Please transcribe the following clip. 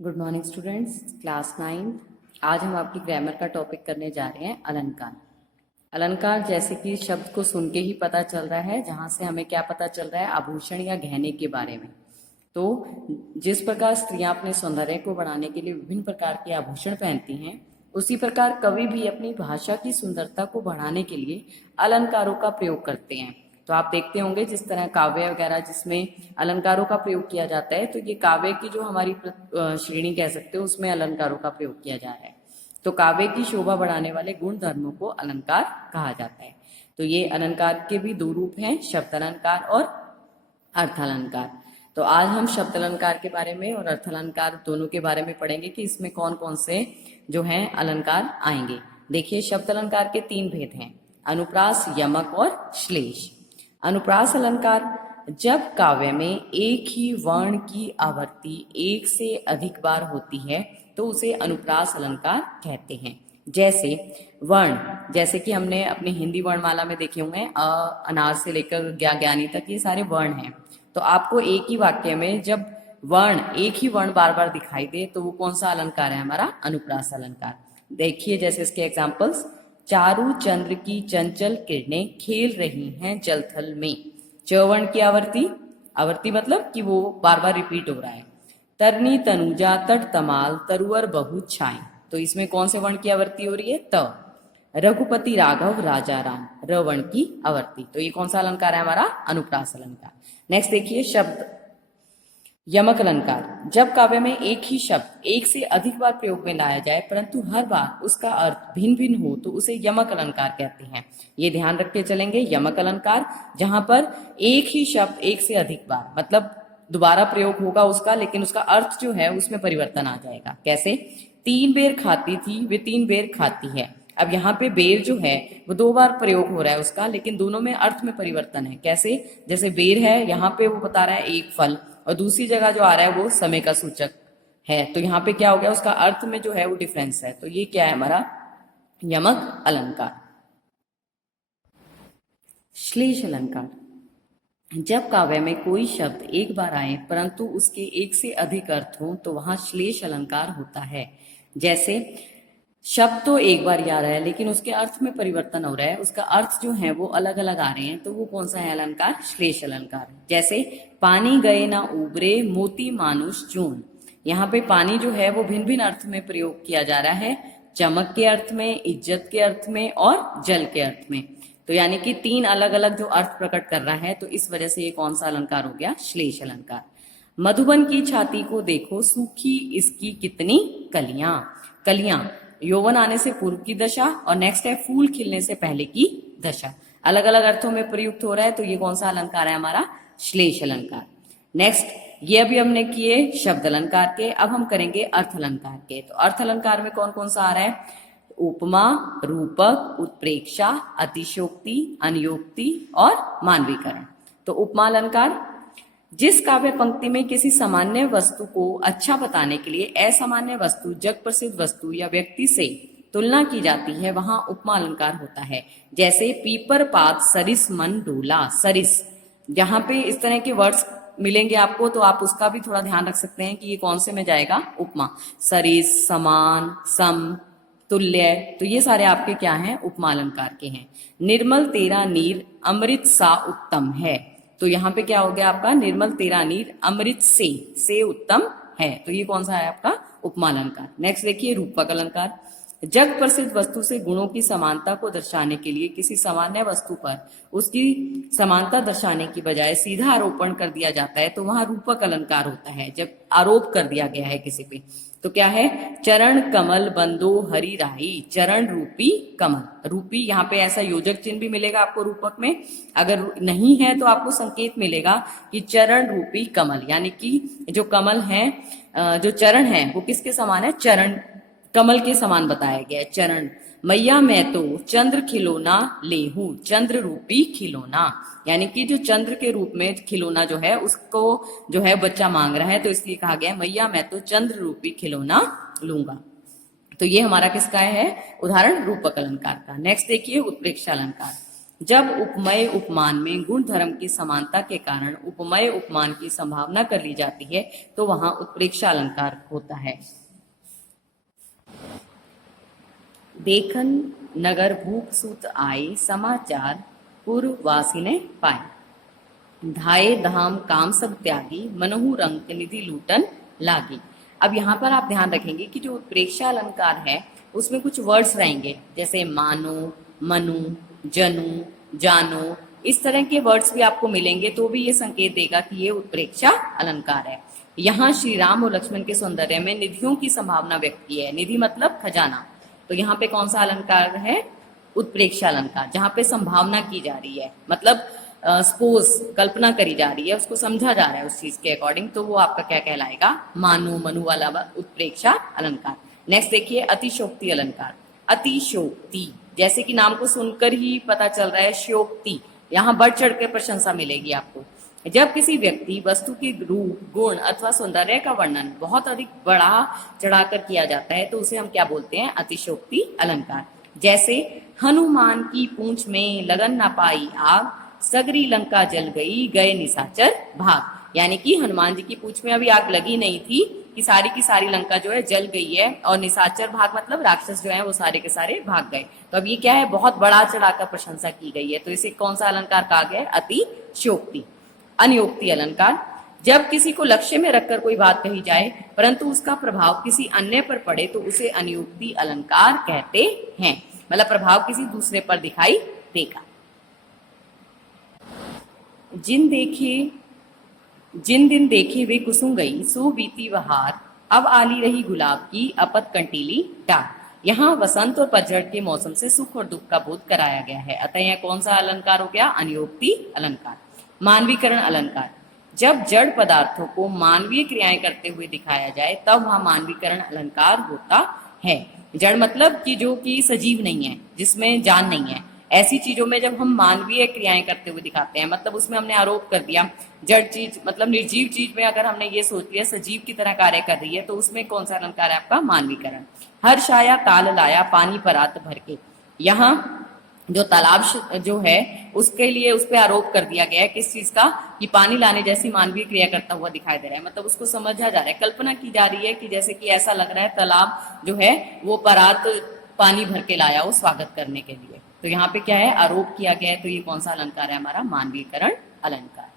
Good morning students, class 9। आज हम आपकी ग्रामर का टॉपिक करने जा रहे हैं अलंकार। अलंकार जैसे कि शब्द को सुन के ही पता चल रहा है, जहाँ से हमें क्या पता चल रहा है, आभूषण या गहने के बारे में। तो जिस प्रकार स्त्रियां अपने सौंदर्य को बढ़ाने के लिए विभिन्न प्रकार के आभूषण पहनती हैं, उसी प्रकार कवि भी अपनी भाषा की सुंदरता को बढ़ाने के लिए अलंकारों का प्रयोग करते हैं। तो आप देखते होंगे जिस तरह काव्य वगैरह जिसमें अलंकारों का प्रयोग किया जाता है, तो ये काव्य की जो हमारी श्रेणी कह सकते हो, उसमें अलंकारों का प्रयोग किया जा रहा है। तो काव्य की शोभा बढ़ाने वाले गुण धर्मों को अलंकार कहा जाता है। तो ये अलंकार के भी दो रूप हैं, शब्द अलंकार और अर्थ अलंकार। तो आज हम शब्द अलंकार के बारे में और अर्थ अलंकार दोनों के बारे में पढ़ेंगे कि इसमें कौन कौन से जो हैं अलंकार आएंगे। देखिए, शब्द अलंकार के तीन भेद हैं, अनुप्रास, यमक और श्लेष। अनुप्रास अलंकार जब काव्य में एक ही वर्ण की आवृत्ति एक से अधिक बार होती है तो उसे अनुप्रास अलंकार कहते हैं। जैसे वर्ण, जैसे कि हमने अपनी हिंदी वर्णमाला में देखे होंगे, अ, अनार से लेकर ज्ञानी तक ये सारे वर्ण हैं। तो आपको एक ही वाक्य में जब एक ही वर्ण बार बार दिखाई दे तो वो कौन सा अलंकार है? हमारा अनुप्रास अलंकार। देखिए जैसे इसके एग्जाम्पल्स, चारु चंद्र की चंचल किरणें खेल रही हैं जलथल में। चवर्ण की आवर्ती मतलब कि वो बार बार रिपीट हो रहा है। तरनी तनुजा तट तमाल तरुअर बहु छाई, तो इसमें कौन से वर्ण की आवर्ती हो रही है? त। रघुपति राघव राजा राम, र वर्ण की आवर्ती। तो ये कौन सा अलंकार है? हमारा अनुप्रास अलंकार। नेक्स्ट देखिए शब्द यमक अलंकार। जब काव्य में एक ही शब्द एक से अधिक बार प्रयोग में लाया जाए परंतु हर बार उसका अर्थ भिन्न भिन्न हो तो उसे यमक अलंकार कहते हैं। ये ध्यान रख के चलेंगे, यमक अलंकार जहां पर एक ही शब्द एक से अधिक बार, मतलब दोबारा प्रयोग होगा उसका, लेकिन उसका अर्थ जो है उसमें परिवर्तन आ जाएगा। कैसे? तीन बेर खाती थी वे तीन बेर खाती है। अब यहाँ पे बेर जो है वो दो बार प्रयोग हो रहा है उसका, लेकिन दोनों में अर्थ में परिवर्तन है। कैसे? जैसे बेर है, यहाँ पे वो बता रहा है एक फल, और दूसरी जगह जो आ रहा है वो समय का सूचक है। तो यहाँ पे क्या हो गया? उसका अर्थ में जो है वो डिफरेंस है। तो ये क्या है? हमारा यमक अलंकार। श्लेष अलंकार। जब काव्य में कोई शब्द एक बार आए परंतु उसके एक से अधिक अर्थ हो तो वहां श्लेष अलंकार होता है। जैसे शब्द तो एक बार ही आ रहा है लेकिन उसके अर्थ में परिवर्तन हो रहा है, उसका अर्थ जो है वो अलग अलग आ रहे हैं, तो वो कौन सा है अलंकार? श्लेष अलंकार। जैसे पानी गए ना उबरे मोती मानुष चून, यहाँ पे पानी जो है वो भिन्न भिन्न अर्थ में प्रयोग किया जा रहा है, चमक के अर्थ में, इज्जत के अर्थ में और जल के अर्थ में। तो यानी कि तीन अलग अलग जो अर्थ प्रकट कर रहा है, तो इस वजह से ये कौन सा अलंकार हो गया? श्लेष अलंकार। मधुबन की छाती को देखो सूखी इसकी कितनी कलियां। कलियां यौवन आने से पूर्व की दशा, और नेक्स्ट है फूल खिलने से पहले की दशा। अलग अलग अर्थों में प्रयुक्त हो रहा है, तो ये कौन सा अलंकार है? हमारा श्लेष अलंकार। नेक्स्ट, ये अभी हमने किए शब्द अलंकार के, अब हम करेंगे अर्थ अलंकार के। तो अर्थ अलंकार में कौन कौन सा आ रहा है? उपमा, रूपक, उत्प्रेक्षा, अतिशोक्ति, अनयोक्ति और मानवीकरण। तो उपमा अलंकार, जिस काव्य पंक्ति में किसी सामान्य वस्तु को अच्छा बताने के लिए असामान्य वस्तु, जग प्रसिद्ध वस्तु या व्यक्ति से तुलना की जाती है वहां उपमा अलंकार होता है। जैसे पीपर पात सरिस मन डोला। सरिस, जहां पे इस तरह के वर्ड्स मिलेंगे आपको तो आप उसका भी थोड़ा ध्यान रख सकते हैं कि ये कौन से में जाएगा? उपमा। सरिस, समान, सम, तुल्य, तो ये सारे आपके क्या हैं? उपमा अलंकार के हैं। निर्मल तेरा नीर अमृत सा उत्तम है, तो यहाँ पे क्या हो गया आपका? निर्मल तेरा नीर अमृत से उत्तम है, तो ये कौन सा है आपका? उपमा अलंकार। नेक्स्ट देखिए रूपक अलंकार। जग प्रसिद्ध वस्तु से गुणों की समानता को दर्शाने के लिए किसी सामान्य वस्तु पर उसकी समानता दर्शाने की बजाय सीधा आरोपण कर दिया जाता है, तो वहां रूपक अलंकार होता है। जब आरोप कर दिया गया है किसी पे, तो क्या है? चरण कमल बंदो हरि राही, चरण रूपी कमल। रूपी, यहाँ पे ऐसा योजक चिन्ह भी मिलेगा आपको रूपक में, अगर नहीं है तो आपको संकेत मिलेगा कि चरण रूपी कमल, यानी कि जो कमल है, जो चरण है वो किसके समान है? चरण कमल के समान बताया गया है। चरण, मैया मैं तो चंद्र खिलौना लेहूं, चंद्र रूपी खिलौना, यानी कि जो चंद्र के रूप में खिलौना जो है उसको जो है बच्चा मांग रहा है, तो इसलिए कहा गया है मैया मैं तो चंद्र रूपी खिलौना लूंगा। तो ये हमारा किसका है? उदाहरण रूपक अलंकार का। नेक्स्ट देखिए उत्प्रेक्षा अलंकार। जब उपमेय उपमान में गुण धर्म की समानता के कारण उपमेय उपमान की संभावना कर ली जाती है तो वहां उत्प्रेक्षा अलंकार होता है। देखन नगर भूप सूत आए, समाचार पूर्ववासी ने पाए। धाये धाम काम सब त्यागी, मनहु रंग निधि लूटन लागी। अब यहाँ पर आप ध्यान रखेंगे कि जो उत्प्रेक्षा अलंकार है उसमें कुछ वर्ड्स रहेंगे, जैसे मानो, मनु, जनु, जानो, इस तरह के वर्ड्स भी आपको मिलेंगे, तो भी ये संकेत देगा कि ये उत्प्रेक्षा अलंकार है। यहाँ श्री राम और लक्ष्मण के सौंदर्य में निधियों की संभावना व्यक्त की है। निधि मतलब खजाना, तो यहाँ पे कौन सा अलंकार है? उत्प्रेक्षा अलंकार, जहाँ पे संभावना की जा रही है, मतलब सपोज कल्पना करी जा रही है, उसको समझा जा रहा है उस चीज के अकॉर्डिंग, तो वो आपका क्या कहलाएगा? मानो, मनु वाला उत्प्रेक्षा अलंकार। नेक्स्ट देखिए अतिशोक्ति अलंकार। अतिशोक्ति, जैसे कि नाम को सुनकर ही पता चल रहा है, शोक्ति, यहाँ बढ़ चढ़ के प्रशंसा मिलेगी आपको। जब किसी व्यक्ति वस्तु के रूप, गुण अथवा सौंदर्य का वर्णन बहुत अधिक बढ़ा चढ़ाकर किया जाता है तो उसे हम क्या बोलते हैं? अतिशोक्ति अलंकार। जैसे हनुमान की पूंछ में लगन न पाई आग, सगरी लंका जल गई, गए निशाचर भाग। यानी कि हनुमान जी की पूंछ में अभी आग लगी नहीं थी कि सारी की सारी लंका जो है जल गई है, और निशाचर भाग मतलब राक्षस जो है वो सारे के सारे भाग गए। तो अब ये क्या है? बहुत बड़ा चढ़ाकर प्रशंसा की गई है, तो इसे कौन सा अलंकार कहा गया है? अतिशयोक्ति। अनियोक्ति अलंकार, जब किसी को लक्ष्य में रखकर कोई बात कही जाए परंतु उसका प्रभाव किसी अन्य पर पड़े तो उसे अनियोक्ति अलंकार कहते हैं, मतलब प्रभाव किसी दूसरे पर दिखाई देगा। जिन दिन देखे वे कुसुम गई, सो बीती बहार, अब आली रही गुलाब की, अपत कंटीली डार। यहाँ वसंत और पतझड़ के मौसम से सुख और दुख का बोध कराया गया है, अतः यह कौन सा अलंकार हो गया? अनियोक्ति अलंकार। मानवीकरण अलंकार, जब जड़ पदार्थों को मानवीय क्रियाएं करते हुए दिखाया जाए तब वहां मानवीकरण अलंकार होता है। जड़ मतलब कि जो कि सजीव नहीं है, जिसमें जान नहीं है, ऐसी चीजों में जब हम मानवीय क्रियाएं करते हुए दिखाते हैं, मतलब उसमें हमने आरोप कर दिया। जड़ चीज मतलब निर्जीव चीज में अगर हमने ये सोच लिया सजीव की तरह कार्य कर रही है, तो उसमें कौन सा अलंकार है आपका? मानवीकरण। हर्ष आया ताल लाया, पानी परात भर के, यहाँ जो तालाब जो है उसके लिए उस पर आरोप कर दिया गया है किस चीज का? कि पानी लाने जैसी मानवीय क्रिया करता हुआ दिखाई दे रहा है, मतलब उसको समझा जा रहा है, कल्पना की जा रही है कि जैसे कि ऐसा लग रहा है तालाब जो है वो परात पानी भर के लाया हो स्वागत करने के लिए। तो यहाँ पे क्या है? आरोप किया गया है, तो ये कौन सा अलंकार है हमारा? मानवीकरण अलंकार।